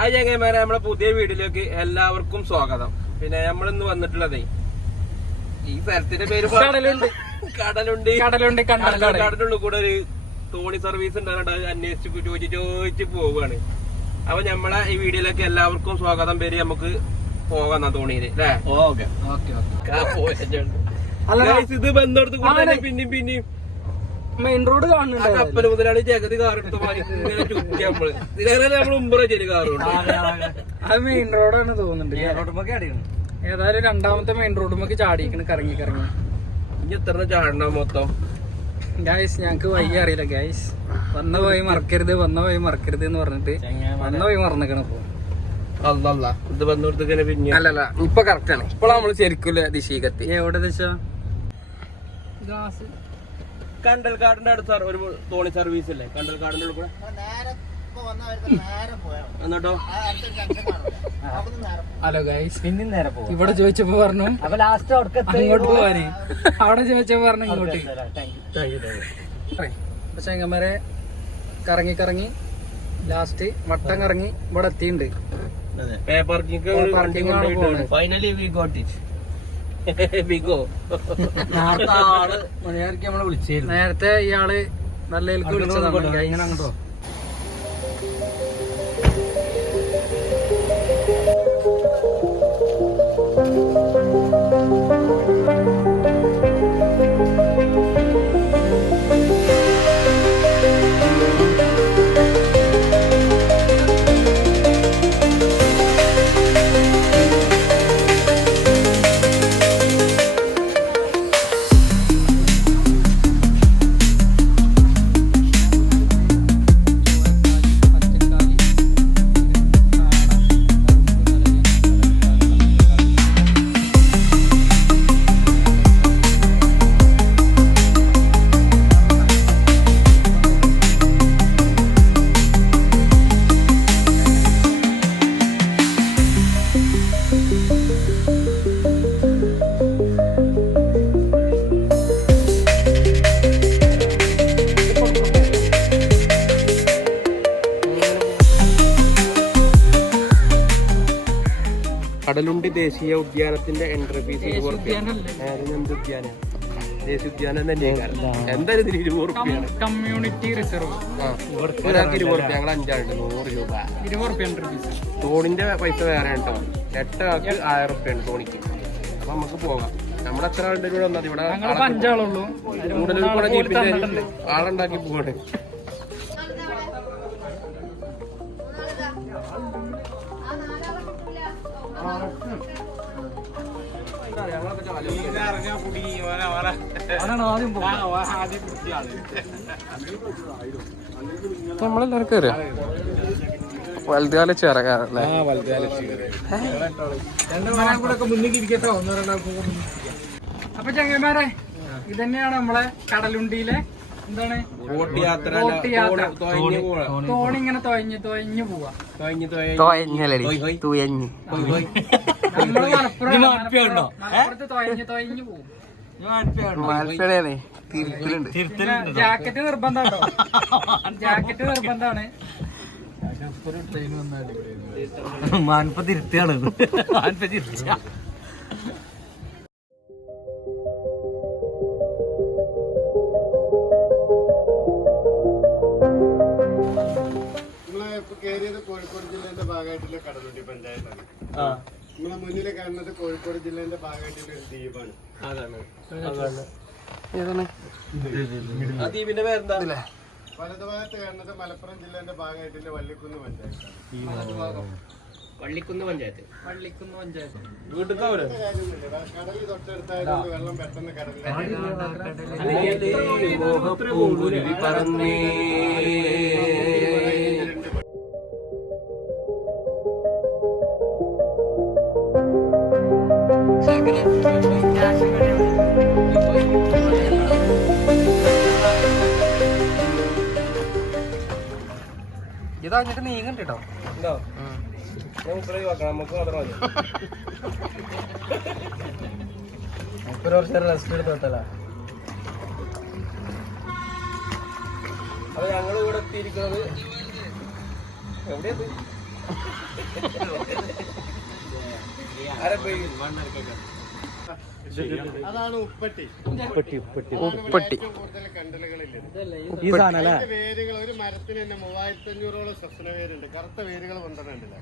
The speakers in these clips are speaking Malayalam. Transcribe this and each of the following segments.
ആ ചങ്ങന്മാരെ നമ്മളെ പുതിയ വീഡിയോയിലേക്ക് എല്ലാവർക്കും സ്വാഗതം. പിന്നെ നമ്മളിന്ന് വന്നിട്ടുള്ളതേ ഈ സ്ഥലത്തിന്റെ പേര് കടലുള്ളിൽ കൂടെ ഒരു തോണി സർവീസ് ഉണ്ടാകേണ്ട അന്വേഷിച്ച് ചോദിച്ച് പോവുകയാണ്. അപ്പൊ നമ്മളെ ഈ വീഡിയോയിലേക്ക് എല്ലാവർക്കും സ്വാഗതം. പേര് നമുക്ക് പോകാം തോണിയില് അല്ലേ? ഇത് ബന്ധെടുത്ത് കൂടെ പിന്നെയും മെയിൻ റോഡ് കാണുന്നുണ്ട്. കപ്പൽ മുതലാളി ജഗതി കാറെടുത്ത് ഇങ്ങനെ ചുറ്റി നമ്മൾ ഉമ്പറ ചെല്ലി കാറുണ്ട്. അത് മെയിൻ റോഡാണ് തോന്നുന്നുണ്ട്. ഏതായാലും രണ്ടാമത്തെ മെയിൻ റോഡുമൊക്കെ ചാടിക്കണ് കറങ്ങി ഇനി എത്ര ചാടണം മൊത്തം? ഗൈസ് ഞങ്ങക്ക് വയ്യ അറിയില്ല ഗൈസ്. വന്ന വഴി മറക്കരുത് എന്ന് പറഞ്ഞിട്ട് വന്ന വഴി മറന്നിക്കണ ഇപ്പൊ. ഇത് ബന്ധെടുത്ത് പിന്നെ അല്ലല്ല ഇപ്പൊ കറക്റ്റ് ആണ്. ഇപ്പോൾ നമ്മള് ശരിക്കും ദിശീകത്തി. എവിടെ ദിശ? കണ്ടൽക്കാടിന്റെ അടുത്ത് ഒരു തോണി സർവീസ് അല്ലേ? കണ്ടൽക്കാടിന്റെ ഉള്ളിൽ കൂടെ എന്നിട്ടോ? ഹലോ ഗൈസ്, പിന്നെയും നേരെ പോകും. ഇവിടെ ചോദിച്ചപ്പോ പറഞ്ഞു അങ്ങോട്ട് പോവാന്. അവിടെ ചോദിച്ചപ്പോ പറഞ്ഞു ഇങ്ങോട്ട്. ചെങ്ങന്മാരെ കറങ്ങി ലാസ്റ്റ് വട്ടം കറങ്ങി ഇവിടെ എത്തിയിട്ടുണ്ട്. Finally we got it. നേരത്തെ ഇയാള് നല്ല വിളിച്ചതാണ്. ഇങ്ങനെ അങ്ങോട്ടോ കടലുണ്ടി ദേശീയ ഉദ്യാനത്തിന്റെ എൻട്രി ഫീസ് 20 ഉദ്യാനം ദേശീയ ഉദ്യാനം തന്നെയാണ്. എന്തായാലും ഇതിന് 20 റുപ്യാണ്. കമ്മ്യൂണിറ്റി റിസർവ് ഒരാൾക്ക് 20 റുപ്യ. ഞങ്ങൾ 5 ആളുണ്ട്. 100 രൂപ. 20 റുപ്യ. തോണിന്റെ പൈസ വേറെ കേട്ടോ. 8 ആൾക്ക് 1000 റുപ്യാണ് തോണിക്ക്. അപ്പൊ നമുക്ക് പോകാം. നമ്മളെത്ര ആളുടെ ഇവിടെ വന്നത്? ഇവിടെ 5 ആളുള്ളൂ. കൂടുതൽ കൂടെ ജീപ്പിന്റെ ആളുണ്ടാക്കി പോകട്ടെ. നമ്മളെല്ലാരും കേറിയ വലുതാല ചേറക്കാരല്ലേ? അപ്പൊ ചങ്ങന്മാരെ ഇതന്നെയാണ് നമ്മളെ കടലുണ്ടിയിലെ എന്താണ് തോണി ഇങ്ങനെ തൊയഞ്ഞു പോവാ. മലപ്പുറത്ത് തൊയഞ്ഞു പോവും. ജാക്കറ്റ് നിർബന്ധമാണ്. മാൻപ തിരുത്തിയാണ്. കേറിയത് കോഴിക്കോട് ജില്ലേന്റെ ഭാഗമായിട്ടുള്ള കടലുണ്ടി പഞ്ചായത്താണ്. നമ്മളെ മുന്നിൽ കാണുന്നത് കോഴിക്കോട് ജില്ലേന്റെ ഭാഗമായിട്ടുള്ള ഒരു ദ്വീപാണ്. വലതുഭാഗത്ത് കാണുന്നത് മലപ്പുറം ജില്ലേന്റെ ഭാഗമായിട്ടുള്ള വള്ളിക്കുന്ന് പഞ്ചായത്ത്. വീട്ടിൽ കടൽ തൊട്ടടുത്തായതുകൊണ്ട് വെള്ളം പെട്ടെന്ന് കടലിൽ ഇതാ എന്നിട്ട് നീങ്ങണ്ട കേട്ടോ. നമുക്ക് മാത്രം ഒരു വർഷം റെസ്റ്റ് എടുത്തോട്ടല്ല. അപ്പൊ ഞങ്ങൾ ഇവിടെ എത്തിയിരിക്കുന്നത് എവിടെയത്? അതാണ് ഉപ്പട്ടി. ഉപ്പട്ടി ഏറ്റവും കൂടുതൽ കണ്ടലുകളില്ല. ഈ സാധനം അതിന്റെ വേരുകൾ ഒരു മരത്തിന് തന്നെ 3500ഓളം ശ്വസന വേരുണ്ട്. കറുത്ത വേരുകൾ കൊണ്ടുവന്നിട്ടില്ല.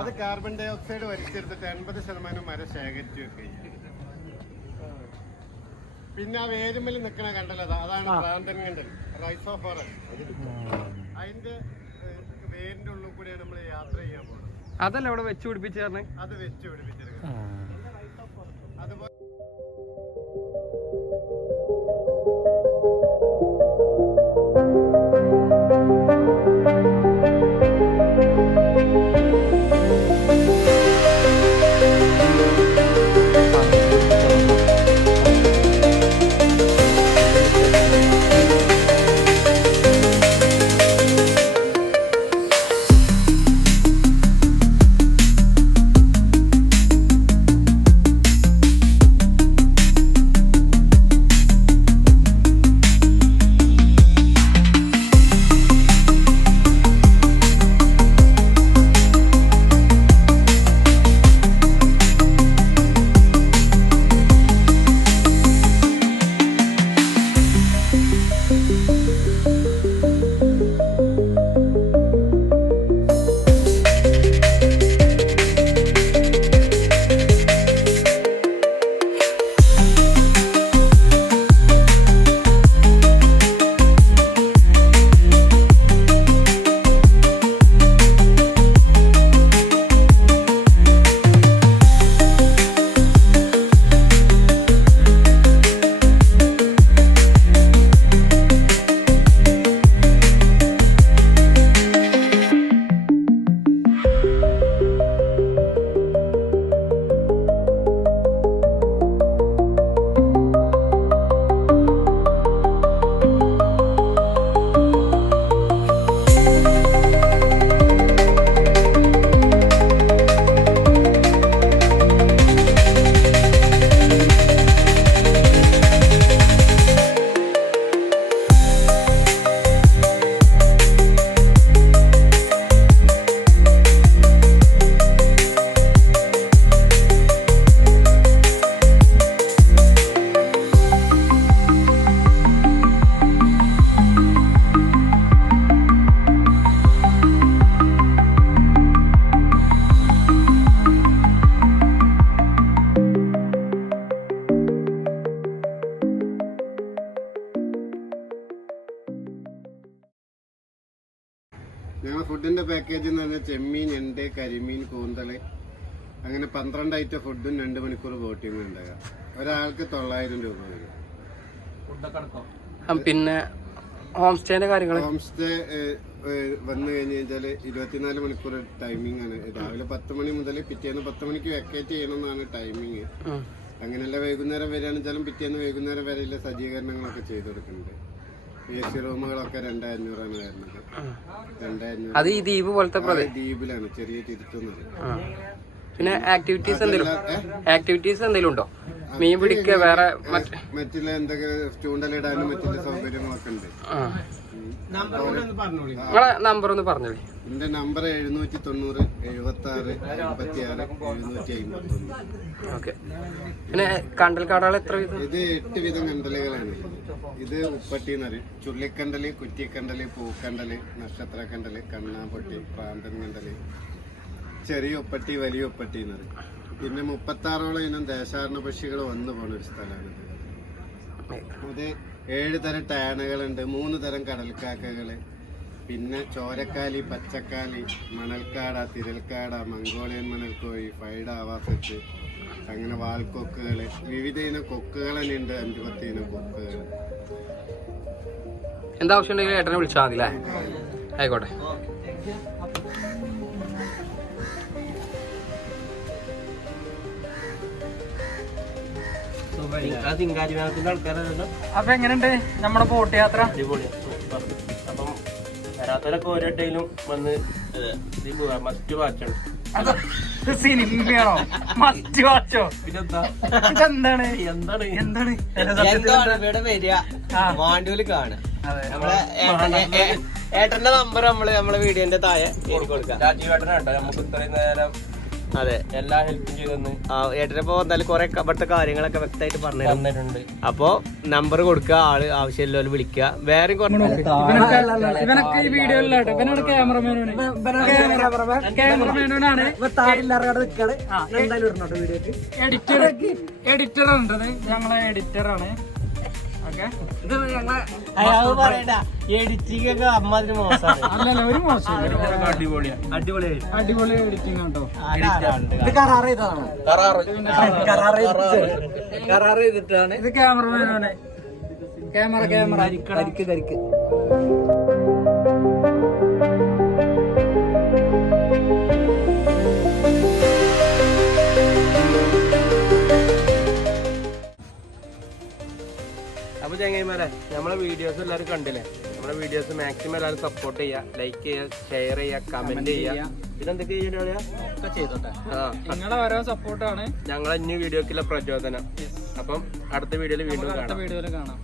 അത് കാർബൺ ഡൈ ഓക്സൈഡ് വലിച്ചെടുത്തിട്ട് 80% മരം ശേഖരിച്ചു വെക്കുകയും. പിന്നെ ആ വേരുമ്മൽ നിൽക്കണ കണ്ടലതാ, അതാണ് പ്രാന്തൻ കണ്ടൽ, റൈസോഫോറസ്. അതിന്റെ വേരിന്റെ ഉള്ളിൽ കൂടിയാണ് നമ്മൾ യാത്ര ചെയ്യാൻ പോകുന്നത്. അതല്ല അവിടെ വെച്ച് പിടിപ്പിച്ചേർന്ന് അത് വെച്ച് പിടിപ്പിച്ചെടുക്കണം. അതുപോലെ ഞങ്ങൾ ഫുഡിന്റെ പാക്കേജ് എന്ന് പറഞ്ഞാൽ ചെമ്മീൻ, ഞണ്ട്, കരിമീൻ, കൂന്തല്, അങ്ങനെ 12 ഐറ്റം ഫുഡും 2 മണിക്കൂർ ബോട്ടിങ്ങും ഉണ്ടാകാം. ഒരാൾക്ക് 900 രൂപ വരും. പിന്നെ ഹോം സ്റ്റേന്റെ കാര്യങ്ങൾ, ഹോം സ്റ്റേ വന്നു കഴിഞ്ഞ് കഴിഞ്ഞാൽ 24 മണിക്കൂർ ടൈമിംഗ് ആണ്. രാവിലെ 10 മണി മുതൽ പിറ്റേന്ന് 10 മണിക്ക് വെക്കേറ്റ് ചെയ്യണമെന്നാണ് ടൈമിങ്. അങ്ങനെയല്ല വൈകുന്നേരം വരികയാണെച്ചാലും പിറ്റേന്ന് വൈകുന്നേരം വരെയുള്ള സജ്ജീകരണങ്ങളൊക്കെ ചെയ്തു കൊടുക്കുന്നുണ്ട്. AC റൂമുകളൊക്കെ 2500 ആണ് വരുന്നത്. 2500 അത് ഈ ദ്വീപ് പോലത്തെ ദ്വീപിലാണ്, ചെറിയ തിരുത്തുന്നത്. പിന്നെ ആക്ടിവിറ്റീസ് എന്തെങ്കിലും ഉണ്ടോ? മീൻ പിടിക്കുക, വേറെ മറ്റുള്ള എന്തെങ്കിലും ചൂണ്ടലിടാനും മറ്റുള്ള സൗകര്യങ്ങളൊക്കെ ഉണ്ട്. നിങ്ങളെ നമ്പർ ഒന്ന് പറഞ്ഞോളി. എന്റെ നമ്പർ 790 76 56 751. ഓക്കെ. പിന്നെ കണ്ടൽ കാടുകൾ എത്ര വിധം? ഇത് 8 വിധം കണ്ടലുകളാണ്. ഇത് ഉപ്പട്ടി എന്ന് പറയും, ചുള്ളിക്കണ്ടല്, കുറ്റിക്കണ്ടല്, പൂക്കണ്ടല്, നക്ഷത്രക്കണ്ടല്, കണ്ണാമ്പൊട്ടി, പ്രാന്തൻ കണ്ടല്, ചെറിയ ഉപ്പട്ടി, വലിയ ഉപ്പട്ടി എന്ന് പറയും. പിന്നെ 36ഓളം ഇനം ദേശാടന പക്ഷികൾ വന്നു പോണ ഒരു സ്ഥലമാണിത്. അത് 7 തരം ടാനുകളുണ്ട്, 3 തരം കടൽക്കാക്കകള്, പിന്നെ ചോരക്കാലി, പച്ചക്കാലി, മണൽക്കാട, തിരൽക്കാട, മംഗോളിയൻ മണൽക്കോഴി, ഫൈഡ, ആവാസച്ച്, അങ്ങനെ വാൽക്കൊക്കുകള്, വിവിധ ഇനം കൊക്കുകൾ തന്നെ ഉണ്ട്. 5-10 ഇനം കൊക്കുകൾ. എന്താവശ്യം ഉണ്ടെങ്കിലും ഏട്ടനെ വിളിച്ചാൽ മതി അല്ലേ? ആയിക്കോട്ടെ. അപ്പൊ എങ്ങനെയുണ്ട് നമ്മുടെ ബോട്ട് യാത്ര? അപ്പം വരാത്തവരൊക്കെ ഓരോ ടൈലും വന്ന് മറ്റു വാച്ചാണ്. സിനിമയാണോ? മറ്റു വാച്ചോ? പിന്നെന്താ, എന്താണ് എന്താണ് എന്താണ് ഇവിടെ വരിക, മാണ്ടൂല് കാണുക. നമ്മളെ ഏട്ടന്റെ നമ്പർ നമ്മളെ വീഡിയോന്റെ താഴെ എഴുതി കൊടുക്കാം. രാജീവേട്ടനുണ്ടോ നമുക്ക് ഇത്രയും നേരം അതെ, എല്ലാ ഹെൽപ്പും ചെയ്തെന്ന് ഏട്ടനിപ്പോ എന്തായാലും കുറെ ഇവിടുത്തെ കാര്യങ്ങളൊക്കെ വ്യക്തമായിട്ട് പറഞ്ഞു തന്നിട്ടുണ്ട്. അപ്പൊ നമ്പർ കൊടുക്കുക, ആള് ആവശ്യമില്ല വിളിക്കുക. വേറെ ഇവനൊക്കെ ഈ വീഡിയോയിലാട്ടോ. ഇവനാണ് ക്യാമറമാനാണ്. എഡിറ്റർ ഉണ്ട്, ഞങ്ങളെ എഡിറ്ററാണ്. ഓക്കെ, അയാൾ പറയണ്ട എഡിറ്റിംഗ് ഒക്കെ അമ്മാതിരി മോശമാണ്. അല്ലല്ല, ഒരു മോശം അടിപൊളിയാ. അടിപൊളി എഡിറ്റിംഗ് ആട്ടോ. ഇത് ക്യാമറമാനാണ്. ക്യാമറ അപ്പൊ ചങ്ങായിമാരെ, നമ്മളെ വീഡിയോസ് എല്ലാവരും കണ്ടില്ലേ? നമ്മളെ വീഡിയോസ് മാക്സിമം എല്ലാവരും സപ്പോർട്ട് ചെയ്യുക, ലൈക്ക് ചെയ്യുക, ഷെയർ ചെയ്യുക, കമന്റ് ചെയ്യുക. പിന്നെന്തൊക്കെ ചെയ്യാ? നിങ്ങളെ ഓരോ സപ്പോർട്ടാണ് ഞങ്ങളെ ഇനി വീഡിയോക്കുള്ള പ്രചോദനം. അപ്പം അടുത്ത വീഡിയോയിൽ വീണ്ടും കാണാം. കാണാം.